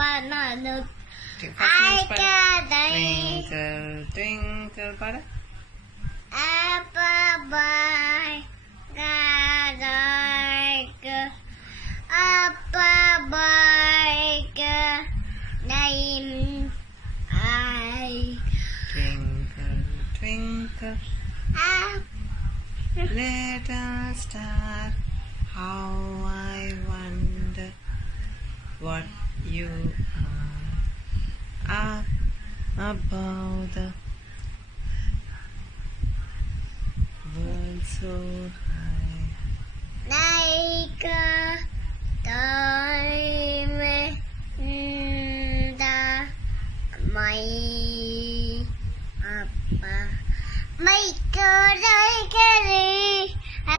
banana. I I got got a Twinkle, twinkle, para. apple boy. Got a apple boy. Name I. Twinkle, twinkle, little star, how I wonder what you are up above the world so high. Like a diamond in the my apple. My God, I get it.